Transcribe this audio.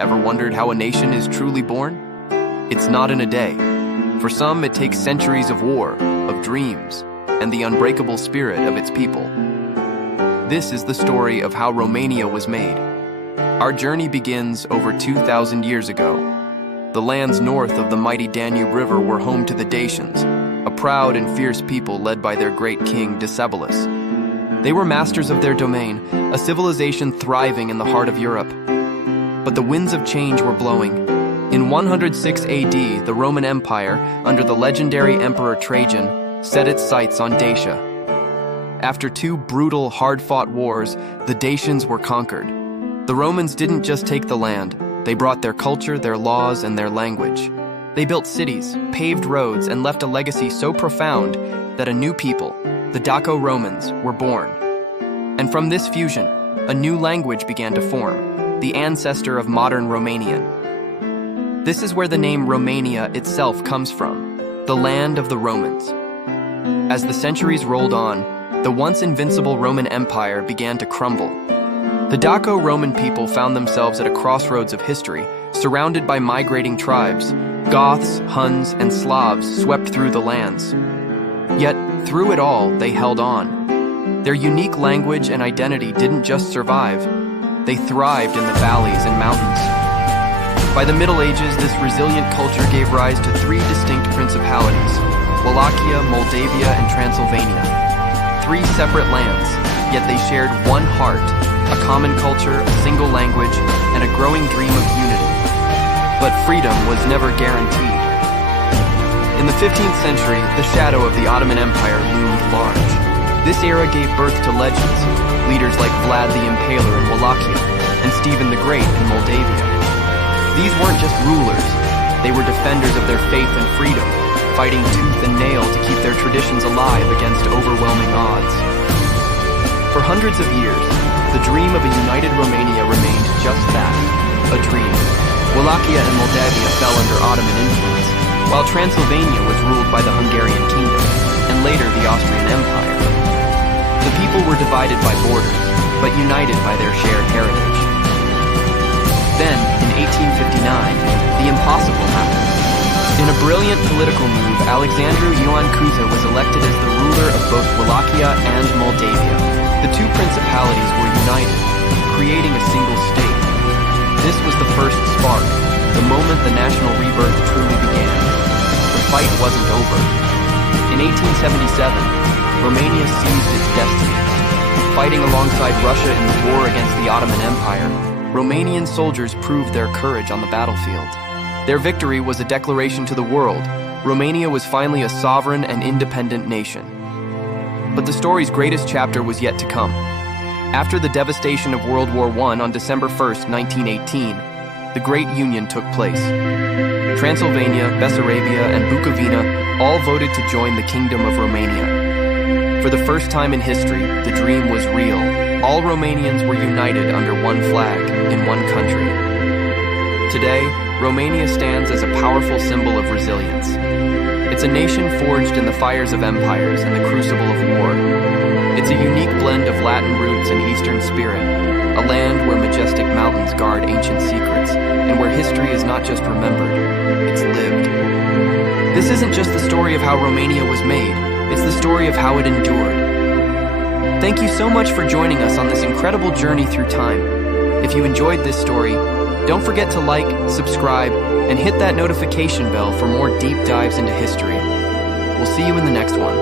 Ever wondered how a nation is truly born? It's not in a day. For some, it takes centuries of war, of dreams, and the unbreakable spirit of its people. This is the story of how Romania was made. Our journey begins over 2,000 years ago. The lands north of the mighty Danube River were home to the Dacians, a proud and fierce people led by their great king Decebalus. They were masters of their domain, a civilization thriving in the heart of Europe. But the winds of change were blowing. In 106 AD, the Roman Empire, under the legendary Emperor Trajan, set its sights on Dacia. After two brutal, hard-fought wars, the Dacians were conquered. The Romans didn't just take the land, they brought their culture, their laws, and their language. They built cities, paved roads, and left a legacy so profound that a new people, the Daco-Romans, were born. And from this fusion, a new language began to form, the ancestor of modern Romanian. This is where the name Romania itself comes from, the land of the Romans. As the centuries rolled on, the once invincible Roman Empire began to crumble. The Daco-Roman people found themselves at a crossroads of history, surrounded by migrating tribes. Goths, Huns, and Slavs swept through the lands. Yet, through it all, they held on. Their unique language and identity didn't just survive, they thrived in the valleys and mountains. By the Middle Ages, this resilient culture gave rise to three distinct principalities: Wallachia, Moldavia, and Transylvania. Three separate lands, yet they shared one heart, a common culture, a single language, and a growing dream of unity. But freedom was never guaranteed. In the 15th century, the shadow of the Ottoman Empire loomed large. This era gave birth to legends, leaders like Vlad the Impaler in Wallachia and Stephen the Great in Moldavia. These weren't just rulers, they were defenders of their faith and freedom, fighting tooth and nail to keep their traditions alive against overwhelming odds. For hundreds of years, the dream of a united Romania remained just that, a dream. Wallachia and Moldavia fell under Ottoman influence, while Transylvania was ruled by the Hungarian kingdom, and later the Austrian Empire. The people were divided by borders, but united by their shared heritage. Then, in 1859, the impossible happened. In a brilliant political move, Alexandru Ioan Cuza was elected as the ruler of both Wallachia and Moldavia. The two principalities were united, creating a single state. This was the first spark, the moment the national rebirth truly began. The fight wasn't over. In 1877, Romania seized its destiny. Fighting alongside Russia in the war against the Ottoman Empire, Romanian soldiers proved their courage on the battlefield. Their victory was a declaration to the world. Romania was finally a sovereign and independent nation. But the story's greatest chapter was yet to come. After the devastation of World War I on December 1st, 1918, the Great Union took place. Transylvania, Bessarabia, and Bukovina all voted to join the Kingdom of Romania. For the first time in history, the dream was real. All Romanians were united under one flag, in one country. Today, Romania stands as a powerful symbol of resilience. It's a nation forged in the fires of empires and the crucible of war. It's a unique blend of Latin roots and Eastern spirit, a land where majestic mountains guard ancient secrets, and where history is not just remembered, it's lived. This isn't just the story of how Romania was made, it's the story of how it endured. Thank you so much for joining us on this incredible journey through time. If you enjoyed this story, don't forget to like, subscribe, and hit that notification bell for more deep dives into history. We'll see you in the next one.